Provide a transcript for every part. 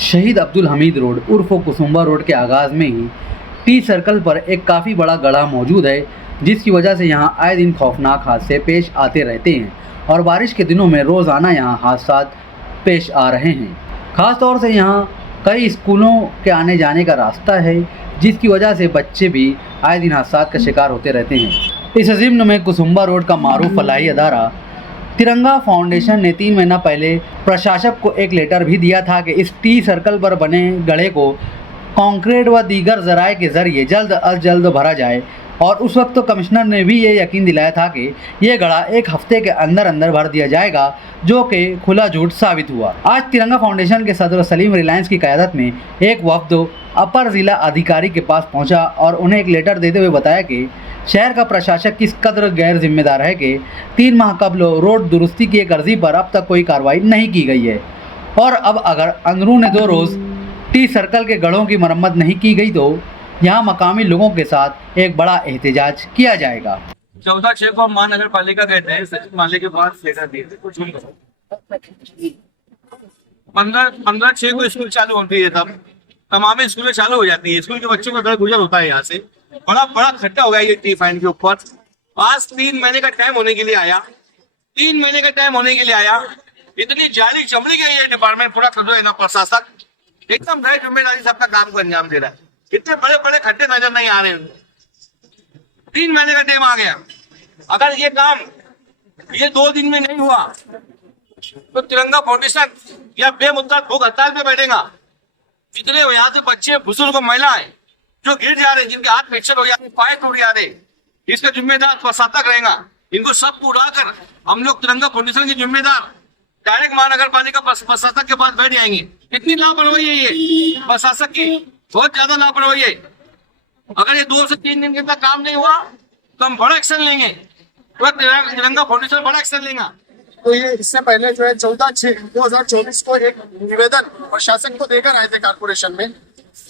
शहीद अब्दुल हमीद रोड उर्फ कुसुम्बा रोड के आगाज़ में ही टी सर्कल पर एक काफ़ी बड़ा गड्ढा मौजूद है, जिसकी वजह से यहाँ आए दिन खौफनाक हादसे पेश आते रहते हैं और बारिश के दिनों में रोज़ाना यहाँ हादसा पेश आ रहे हैं। ख़ास तौर से यहाँ कई स्कूलों के आने जाने का रास्ता है, जिसकी वजह से बच्चे भी आए दिन हादसा का शिकार होते रहते हैं। इस ज़िम्न में कुसुम्बा रोड का मारूफ फलाही अदारा तिरंगा फाउंडेशन ने 3 महीना पहले प्रशासक को एक लेटर भी दिया था कि इस टी सर्कल पर बने गड्ढे को कंक्रीट व दीगर ज़राए के ज़रिए जल्द अज जल्द भरा जाए और उस वक्त तो कमिश्नर ने भी ये यकीन दिलाया था कि ये गड्ढा 1 हफ्ते के अंदर अंदर भर दिया जाएगा, जो कि खुला झूठ साबित हुआ। आज तिरंगा फाउंडेशन के सदर सलीम रिलायंस की क़यादत में एक वफ्द अपर ज़िला अधिकारी के पास पहुंचा और उन्हें एक लेटर देते हुए बताया कि शहर का प्रशासक किस कदर गैर जिम्मेदार है कि 3 माह कबल रोड दुरुस्ती की एक अर्जी पर अब तक कोई कार्रवाई नहीं की गई है और अब अगर अंदरून 2 रोज़ टी सर्कल के गड्ढों की मरम्मत नहीं की गई तो यहाँ मकामी लोगों के साथ एक बड़ा एहतजाज किया जाएगा। 14/6 को हम महानगर पालिका गए थे, सचिव माले के पास लेटर दिए थे। 15/6 को स्कूल चालू होती है, तब तमाम स्कूलें चालू हो जाती है। स्कूल के बच्चों का दर गुजर होता है, यहाँ से बड़ा खट्टा हो गया ये टी फाइन के ऊपर। आज 3 महीने का टाइम होने के लिए आया, 3 महीने का टाइम होने के लिए आया। इतनी जाली चमड़ी गई है डिपार्टमेंट पूरा कर दो है ना, प्रशासक एकदम गैर जिम्मेदारी से अपना काम को अंजाम दे रहा है। इतने बड़े बड़े खड्डे नजर नहीं आ रहे हैं। 3 महीने का टाइम आ गया। अगर ये काम ये 2 दिन में नहीं हुआ तो तिरंगा फाउंडेशन या बेमुद्दत भूख हड़ताल पे बैठेगा। जितने यहाँ से बच्चे, बुजुर्ग, महिलाएं जो गिर जा रहे हैं, जिनके हाथ फ्रैक्चर हो जाते, पाए टूट जा रहे, इसका जिम्मेदार प्रशासक रहेगा। इनको सबको उड़ाकर हम लोग तिरंगा फाउंडेशन के जिम्मेदार डायरेक्ट महानगर पालिका प्रशासक के पास बैठ जाएंगे। कितनी लापरवाही है ये प्रशासक की, बहुत ज्यादा लापरवाही है। अगर ये 2 से 3 दिन के अंदर काम नहीं हुआ तो हम बड़ा एक्शन लेंगे, तो तिरंगा फाउंडेशन बड़ा एक्शन लेगा। तो ये इससे पहले जो है 14/6/2024 को एक निवेदन प्रशासन को देकर आए थे कारपोरेशन में,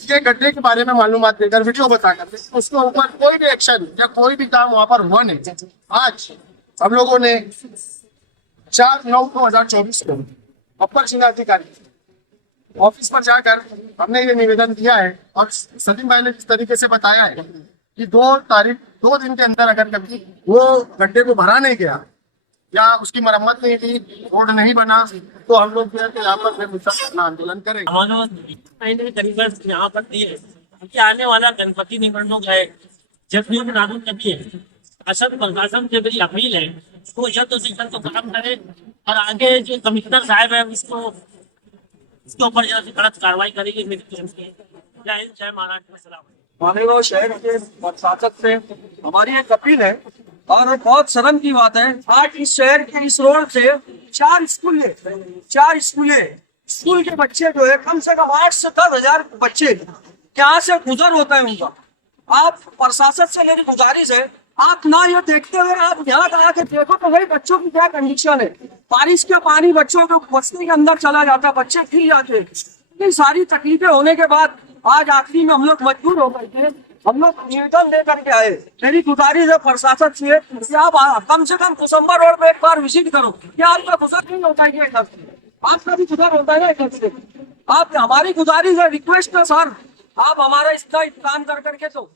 ये गड्ढे के बारे में मालूमात देकर, वीडियो बताकर, उसके ऊपर कोई भी एक्शन या कोई भी काम वहाँ पर हुआ नहीं। आज हम लोगों ने 4/9/2024 को अपर जिलाधिकारी ऑफिस पर जाकर हमने ये निवेदन दिया है और सलीम भाई ने जिस तरीके से बताया है कि 2 दिन के अंदर अगर कभी वो गड्ढे को भरा नहीं गया या उसकी मरम्मत नहीं की, रोड नहीं बना, तो हम लोग यहाँ पर फिर आंदोलन करेंगे। करीबन यहाँ पर दिए आने वाला गणपति निबंधक है, जब है असल प्रशासन से मेरी अपील है तो जल्द से जल्द काम करे और आगे जो कमिश्नर साहब है इसके ऊपर कड़क कार्रवाई करेगी। जय हिंद, जय महाराष्ट्र। मालेगांव शहर के प्रशासक से हमारी एक अपील है और बहुत शर्म की बात है, आज इस शहर के इस रोड से 4 स्कूल के बच्चे जो है कम से कम 8 से 10 हजार बच्चे यहाँ से गुजर होता है उनका। आप प्रशासन से मेरी गुजारिश है, आप ना ये देखते हुए आप यहाँ आके देखो तो भाई बच्चों की क्या कंडीशन है। बारिश का पानी बच्चों को बस्ती के अंदर चला जाता, बच्चे गिर जाते। इतनी सारी तकलीफें होने के बाद आज आखिरी में हम लोग मजबूर हो गए थे, हम लोग निवेदन लेकर के आए। मेरी गुजारिश है प्रशासन से कि आप कम से कम कुसुम्बा रोड पे एक बार विजिट करो। क्या आपका गुजर नहीं होता है इधर से? आपका भी गुजर होता है ना इधर से? आप हमारी गुजारिश है, रिक्वेस्ट है सर, आप हमारा इसका काम कर करके तो